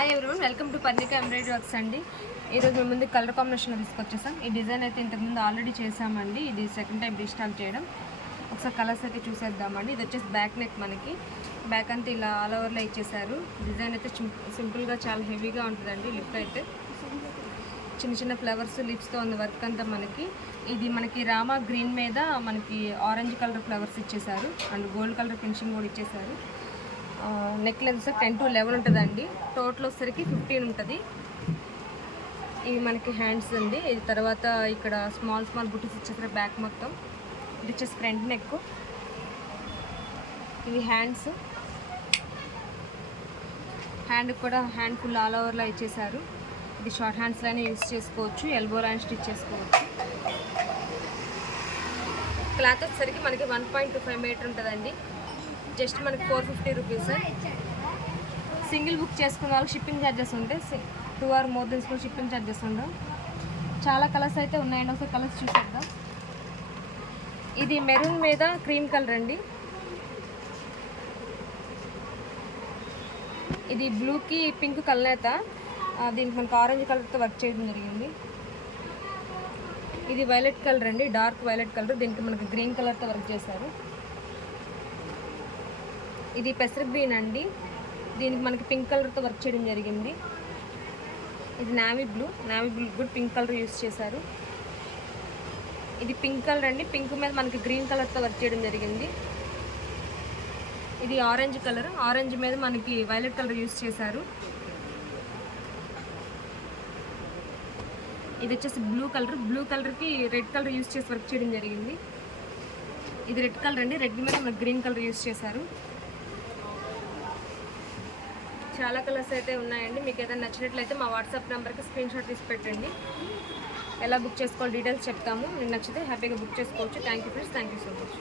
Hi everyone, welcome to Parnika embroidery works అండి. ఈరోజు మేము ముందు కలర్ కాంబినేషన్ తీసుకొచ్చేసాం. ఈ డిజైన్ అయితే ఇంతకుముందు ఆల్రెడీ చేసామండి. ఇది సెకండ్ టైం రీస్టార్ట్ చేయడం. ఒకసారి కలర్స్ అయితే చూసేద్దామండి. ఇది వచ్చేసి బ్యాక్ నెక్, మనకి బ్యాక్ అంతా ఇలా ఆల్ ఓవర్లో ఇచ్చేసారు. డిజైన్ అయితే సింపుల్గా చాలా హెవీగా ఉంటుందండి. లిప్ అయితే చిన్న చిన్న ఫ్లవర్స్ లిప్స్తో ఉంది వర్క్ అంతా. మనకి రామా గ్రీన్ మీద మనకి ఆరెంజ్ కలర్ ఫ్లవర్స్ ఇచ్చేసారు అండ్ గోల్డ్ కలర్ ఫినిషింగ్ కూడా ఇచ్చేసారు. నెక్ లెంత్ 10 to 11 ఉంటుందండి. టోటల్ వచ్చేసరికి 15 ఉంటుంది. ఇవి మనకి హ్యాండ్స్ అండి. ఇది తర్వాత ఇక్కడ స్మాల్ బుటీస్ ఇచ్చేసారు బ్యాక్ మొత్తం. ఇది వచ్చేసి ఫ్రంట్ నెక్. ఇవి హ్యాండ్స్. హ్యాండ్ కూడా హ్యాండ్ ఫుల్ ఆల్ ఓవర్లో ఇచ్చేసారు. ఇది షార్ట్ హ్యాండ్స్లోనే యూస్ చేసుకోవచ్చు, ఎల్బో లైన్ స్టిచ్ చేసుకోవచ్చు. క్లాత్ వచ్చేసరికి మనకి 1.25 మీటర్ ఉంటుందండి. జస్ట్ మనకి 450 రూపీస్. సింగిల్ బుక్ చేసుకున్న వాళ్ళకి షిప్పింగ్ ఛార్జెస్ ఉంటాయి. 2 or more తీసుకుని షిప్పింగ్ ఛార్జెస్ ఉండవు. చాలా కలర్స్ అయితే ఉన్నాయండి. ఒకసారి కలర్స్ చూసేద్దాం. ఇది మెరూన్ మీద క్రీమ్ కలర్ అండి. ఇది బ్లూకి పింక్ కలనేత. దీనికి మనకు ఆరెంజ్ కలర్తో వర్క్ చేయడం జరిగింది. ఇది వైలెట్ కలర్ అండి, డార్క్ వైలెట్ కలర్. దీనికి మనకి గ్రీన్ కలర్తో వర్క్ చేశారు. ఇది పెసర గ్రీన్ అండి. దీనికి మనకి పింక్ కలర్తో వర్క్ చేయడం జరిగింది. ఇది నావీ బ్లూ కూడా పింక్ కలర్ యూస్ చేశారు. ఇది పింక్ కలర్ అండి. పింక్ మీద మనకి గ్రీన్ కలర్తో వర్క్ చేయడం జరిగింది. ఇది ఆరెంజ్ కలర్. ఆరెంజ్ మీద మనకి వైలెట్ కలర్ యూస్ చేశారు. ఇది వచ్చేసి బ్లూ కలర్కి రెడ్ కలర్ యూస్ చేసి వర్క్ చేయడం జరిగింది. ఇది రెడ్ కలర్ అండి. రెడ్ మీద మనకి గ్రీన్ కలర్ యూస్ చేశారు. చాలా కలర్స్ అయితే ఉన్నాయండి. మీకు ఏదైనా నచ్చినట్లయితే మా వాట్సాప్ నెంబర్కి స్క్రీన్ షాట్ తీసి పెట్టండి. ఎలా బుక్ చేసుకోవాలి డీటెయిల్స్ చెప్తాము. మీకు నచ్చితే హ్యాపీగా బుక్ చేసుకోవచ్చు. Thank you friends, thank you so much.